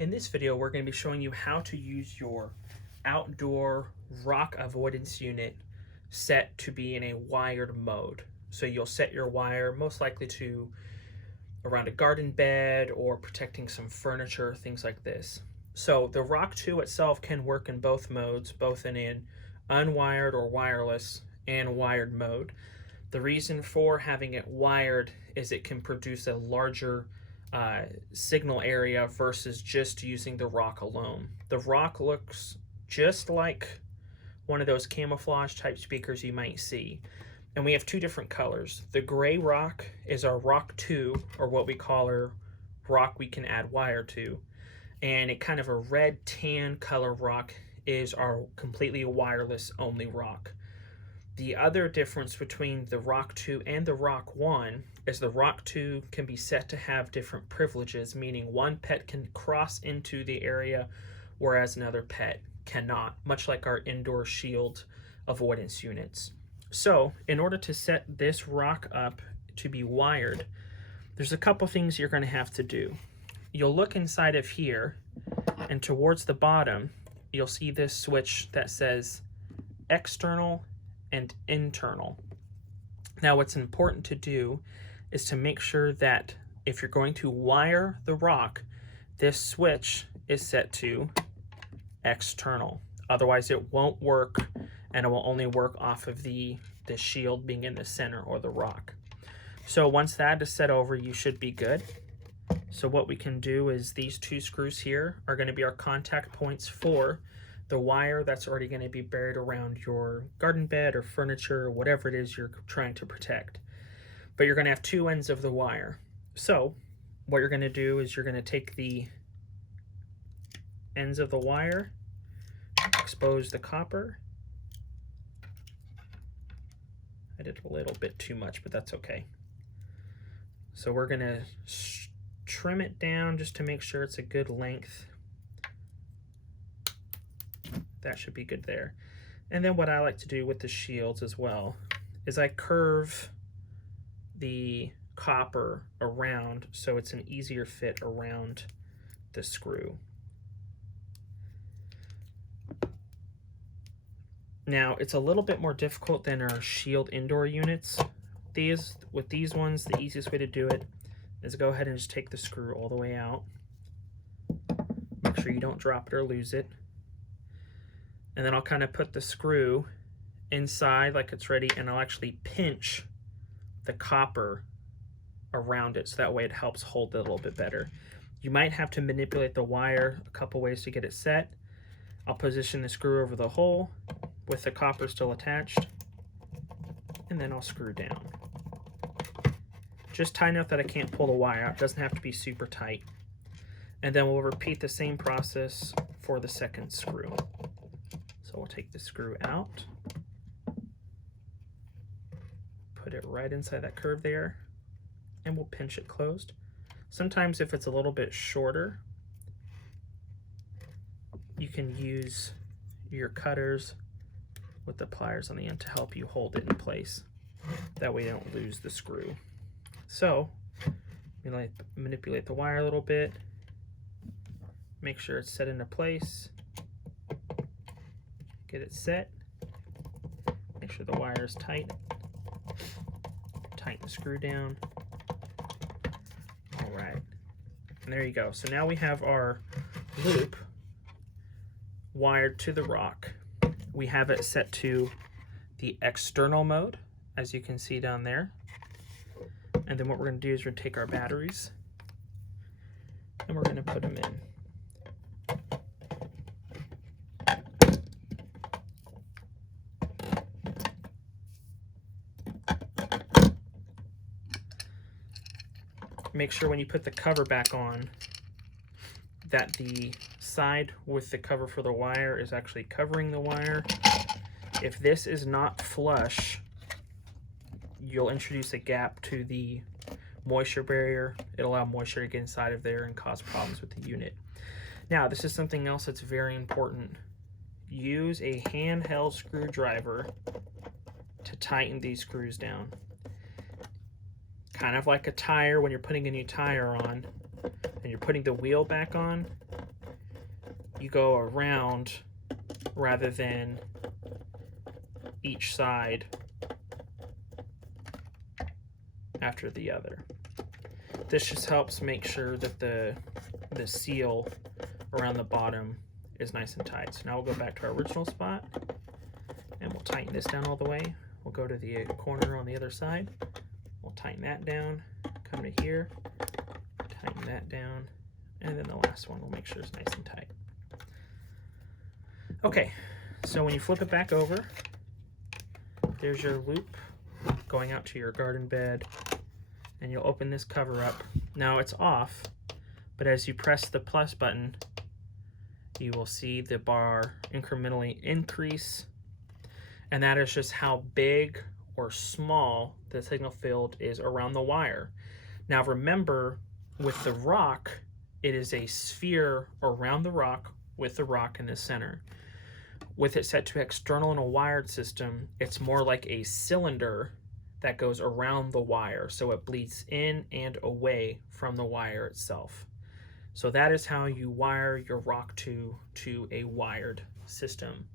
In this video, we're going to be showing you how to use your outdoor rock avoidance unit set to be in a wired mode. So you'll set your wire most likely to around a garden bed or protecting some furniture, things like this. So the Rock 2 itself can work in both modes, both in an unwired or wireless and wired mode. The reason for having it wired is it can produce a larger signal area versus just using the Rock alone. The Rock looks just like one of those camouflage type speakers you might see. And we have two different colors. The gray Rock is our Rock 2, or what we call our Rock we can add wire to. And a kind of a red tan color Rock is our completely wireless only Rock. The other difference between the Rock 2 and the Rock 1 is the Rock 2 can be set to have different privileges, meaning one pet can cross into the area whereas another pet cannot, much like our indoor shield avoidance units. So in order to set this Rock up to be wired, there's a couple things you're going to have to do. You'll look inside of here, and towards the bottom you'll see this switch that says external and internal. Now what's important to do is to make sure that if you're going to wire the Rock, this switch is set to external. Otherwise it won't work, and it will only work off of the shield being in the center, or the Rock. So once that is set over, you should be good. So what we can do is these two screws here are going to be our contact points for the wire that's already going to be buried around your garden bed or furniture or whatever it is you're trying to protect. But you're going to have two ends of the wire. So what you're going to do is you're going to take the ends of the wire, expose the copper. I did a little bit too much, but that's okay. So we're going to trim it down just to make sure it's a good length. That should be good there. And then what I like to do with the shields as well is I curve the copper around so it's an easier fit around the screw. Now it's a little bit more difficult than our shield indoor units. With these ones, the easiest way to do it is go ahead and just take the screw all the way out. Make sure you don't drop it or lose it. And then I'll kind of put the screw inside like it's ready, and I'll actually pinch the copper around it so that way it helps hold it a little bit better. You might have to manipulate the wire a couple ways to get it set. I'll position the screw over the hole with the copper still attached, and then I'll screw down. Just tight enough that I can't pull the wire out. It doesn't have to be super tight. And then we'll repeat the same process for the second screw. So we'll take the screw out, put it right inside that curve there, and we'll pinch it closed. Sometimes if it's a little bit shorter, you can use your cutters with the pliers on the end to help you hold it in place. That way you don't lose the screw. So you manipulate the wire a little bit, make sure it's set into place, get it set, make sure the wire is tight, tighten the screw down. All right, and there you go. So now we have our loop wired to the Rock. We have it set to the external mode, as you can see down there. And then what we're going to do is we're going to take our batteries and we're going to put them in. Make sure when you put the cover back on that the side with the cover for the wire is actually covering the wire. If this is not flush, you'll introduce a gap to the moisture barrier. It'll allow moisture to get inside of there and cause problems with the unit. Now, this is something else that's very important. Use a handheld screwdriver to tighten these screws down. Kind of like a tire when you're putting a new tire on and you're putting the wheel back on. you go around rather than each side after the other. This just helps make sure that the seal around the bottom is nice and tight. So now we'll go back to our original spot and we'll tighten this down all the way. We'll go to the corner on the other side. We'll tighten that down, come to here, tighten that down, and then the last one we'll make sure it's nice and tight. Okay, so when you flip it back over, there's your loop going out to your garden bed, and you'll open this cover up. Now it's off, but as you press the plus button, you will see the bar incrementally increase, and that is just how big or small the signal field is around the wire. Now remember, with the rock, it is a sphere around the rock with the rock in the center. With it set to external in a wired system, it's more like a cylinder that goes around the wire, so it bleeds in and away from the wire itself. So that is how you wire your rock to a wired system.